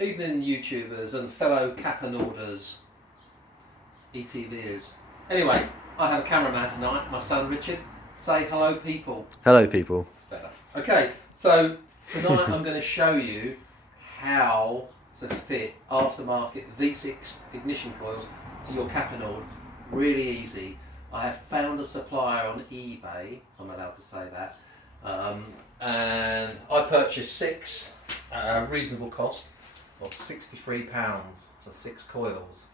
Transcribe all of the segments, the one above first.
Evening YouTubers and fellow Caponorders, ETVers. Anyway, I have a cameraman tonight, my son Richard. Say hello people. Hello people. It's better. Okay, so tonight I'm going to show you how to fit aftermarket V6 ignition coils to your Caponord. Really easy. I have found a supplier on eBay, I'm allowed to say that, and I purchased 6 at a reasonable cost of £63 for 6 coils.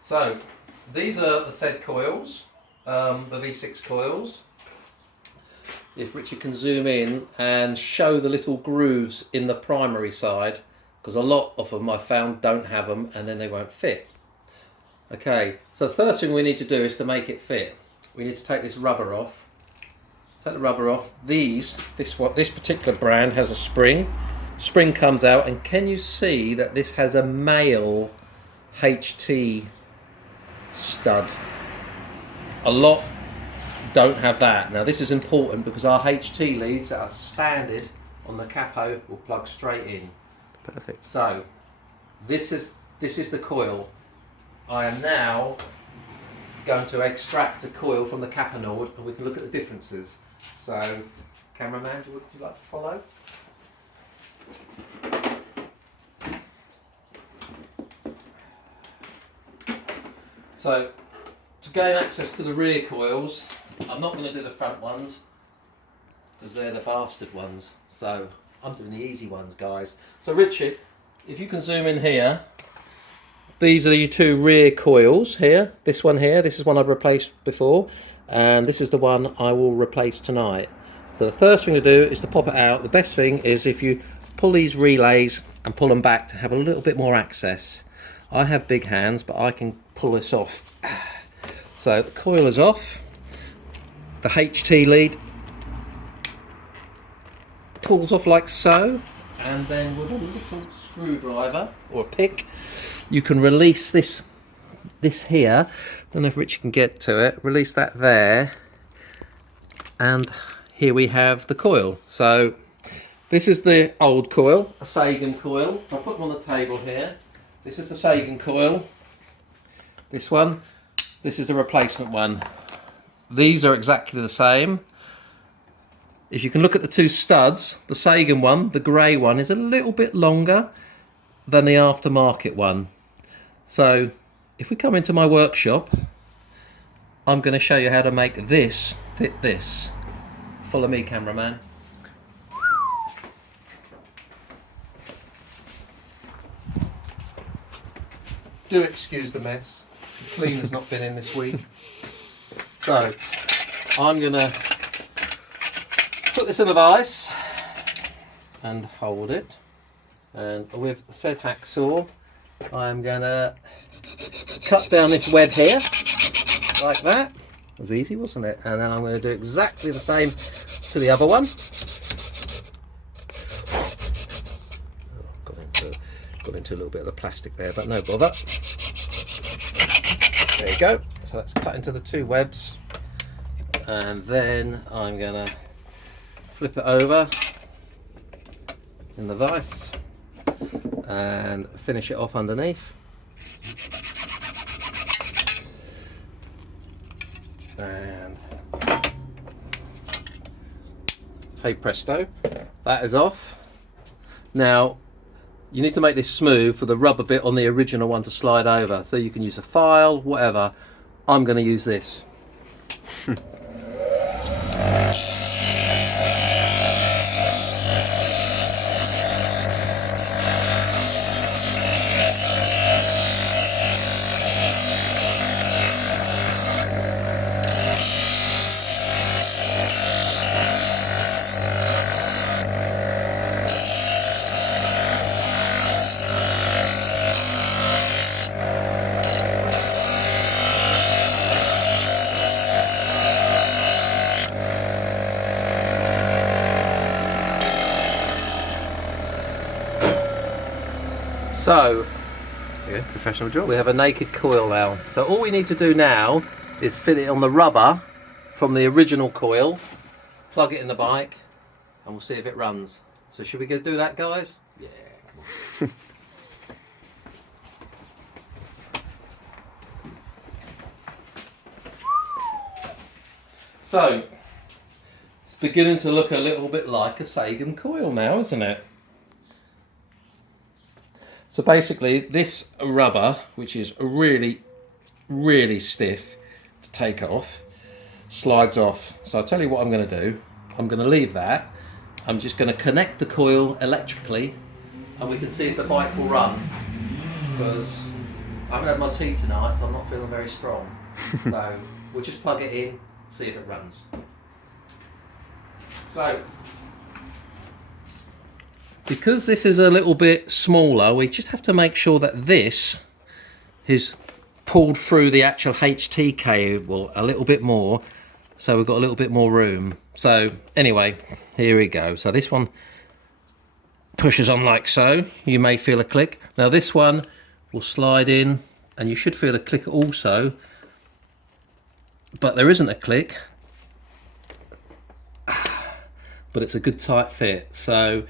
So these are the said coils, the V6 coils. If Richard can zoom in and show the little grooves in the primary side, because a lot of them I found don't have them and then they won't fit. Okay, so the first thing we need to do is to make it fit. We need to take this rubber off. Take the rubber off. This particular brand has a spring. Spring comes out, and can you see that this has a male HT stud? A lot don't have that. Now this is important because our HT leads that are standard on the capo will plug straight in. Perfect. So this is the coil. I am now going to extract a coil from the Caponord and we can look at the differences. So cameraman, would you like to follow? So to gain access to the rear coils, I'm not going to do the front ones because they're the bastard ones. So I'm doing the easy ones, guys. So Richard, if you can zoom in here, these are your 2 rear coils here. This one here, this is one I've replaced before, and this is the one I will replace tonight. So the first thing to do is to pop it out. The best thing is if you pull these relays and pull them back to have a little bit more access. I have big hands, but I can pull this off. So the coil is off. The HT lead pulls off like so, and then with a little screwdriver or a pick, you can release this here. Don't know if Richard can get to it. Release that there, and here we have the coil. So this is the old coil, a Sagan coil. I'll put them on the table here. This is the Sagan coil. This one. This is the replacement one. These are exactly the same. If you can look at the 2 studs, the Sagan one, the grey one, is a little bit longer than the aftermarket one. So if we come into my workshop, I'm going to show you how to make this fit this. Follow me, cameraman. Do excuse the mess. The cleaner's not been in this week. So I'm going to put this in the vise and hold it. And with the said hacksaw, I'm going to cut down this web here, like that. It was easy, wasn't it? And then I'm going to do exactly the same to the other one. Got into a little bit of the plastic there, but no bother. There you go. So let's cut into the 2 webs, and then I'm going to flip it over in the vise and finish it off underneath. And hey presto, that is off. Now you need to make this smooth for the rubber bit on the original one to slide over, so you can use a file, whatever. I'm going to use this. So, Yeah, professional job. we have a naked coil now. So all we need to do now is fit it on the rubber from the original coil, plug it in the bike, and we'll see if it runs. So should we go do that, guys? Yeah, come on. So, it's beginning to look a little bit like a Sagan coil now, isn't it? So basically, this rubber, which is really, really stiff to take off, slides off. So I'll tell you what I'm going to do. I'm going to leave that. I'm just going to connect the coil electrically, and we can see if the bike will run. Because I haven't had my tea tonight, so I'm not feeling very strong. So we'll just plug it in, see if it runs. So, because this is a little bit smaller, we just have to make sure that this is pulled through the actual HT cable a little bit more, so we've got a little bit more room. So anyway, here we go. So this one pushes on like so. You may feel a click. Now this one will slide in, and you should feel a click also, but there isn't a click. But it's a good tight fit. So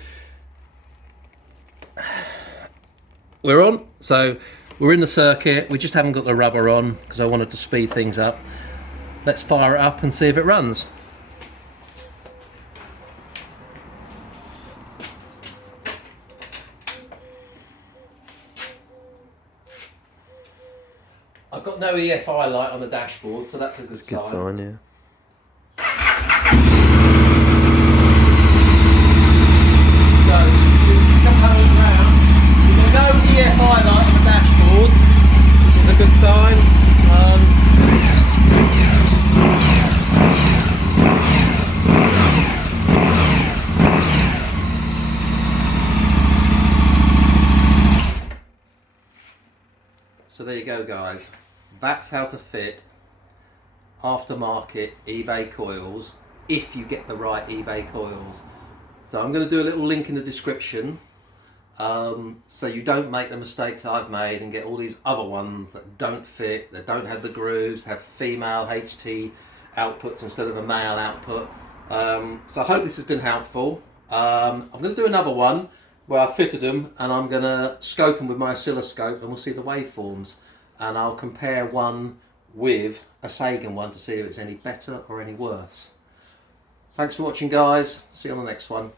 we're on. So we're in the circuit. We just haven't got the rubber on because I wanted to speed things up. Let's fire it up and see if it runs. I've got no EFI light on the dashboard, so that's a good sign. Good sign, yeah. EFI light on the dashboard, which is a good sign. So there you go, guys. That's how to fit aftermarket eBay coils if you get the right eBay coils. So I'm going to do a little link in the description. So you don't make the mistakes I've made and get all these other ones that don't fit, that don't have the grooves, have female HT outputs instead of a male output. So I hope this has been helpful. I'm going to do another one where I fitted them, and I'm going to scope them with my oscilloscope, and we'll see the waveforms, and I'll compare one with a Sagan one to see if it's any better or any worse. Thanks for watching, guys. See you on the next one.